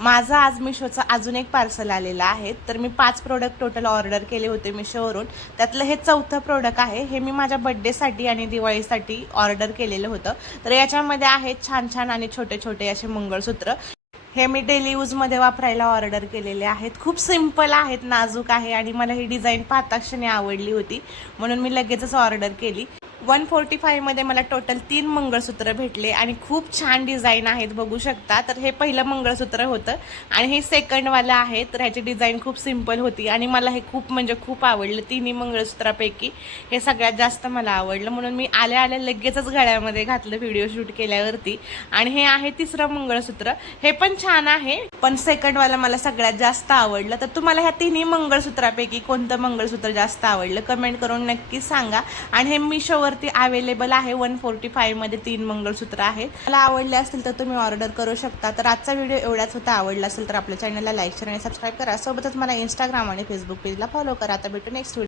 माझा आज मिशोचा अजून एक पार्सल आलेला आहे। तर मी 5 प्रोडक्ट टोटल ऑर्डर केले होते मिशोवरून। त्यातलं हे चौथं प्रोडक्ट आहे। हे मी माझ्या बर्थडेसाठी आणि दिवाळीसाठी ऑर्डर केलेलं होतं। तर याच्यामध्ये आहेत छान छान आणि छोटे छोटे असे मंगळसूत्र। हे मी डेली यूजमध्ये वापरायला ऑर्डर केलेले आहेत। खूप सिंपल आहेत, नाजूक आहे आणि मला ही डिझाईन पाहता क्षणी आवडली होती, म्हणून मी लगेचच ऑर्डर केली। 145 मध्ये मला टोटल 3 मंगळसूत्र भेटले आणि खूप छान डिझाईन आहेत, बघू शकता। तर हे पहिलं मंगळसूत्र होतं आणि हे सेकंड वाला आहे। तर ह्याची डिझाईन खूप सिंपल होती आणि मला हे खूप म्हणजे खूप आवडलं। तिन्ही मंगळसूत्रापैकी हे सगळ्यात जास्त मला आवडलं, म्हणून मी आल्या आल्या लगेचच गळ्यामध्ये घातलं व्हिडिओ शूट केल्यावरती। आणि हे आहे तिसरं मंगळसूत्र, हे पण छान आहे, पण सेकंड वाला मला सगळ्यात जास्त आवडलं। तर तुम्हाला ह्या तिन्ही मंगळसूत्रापैकी कोणतं मंगळसूत्र जास्त आवडलं कमेंट करून नक्की सांगा। आणि हे मिशोवरती अवेलेबल आहे। 145 मध्ये 3 मंगळसूत्र आहेत। मला आवडले असतील तर तुम्ही ऑर्डर करू शकता। तर आजचा व्हिडिओ एवढाच होता। आवडला असेल तर आपल्या चॅनलला लाईक शेअर आणि सबस्क्राईब करा। सोबतच मला इंस्टाग्राम आणि फेसबुक पेजला फॉलो करा। आता भेटू नेक्स्ट व्हिडिओ।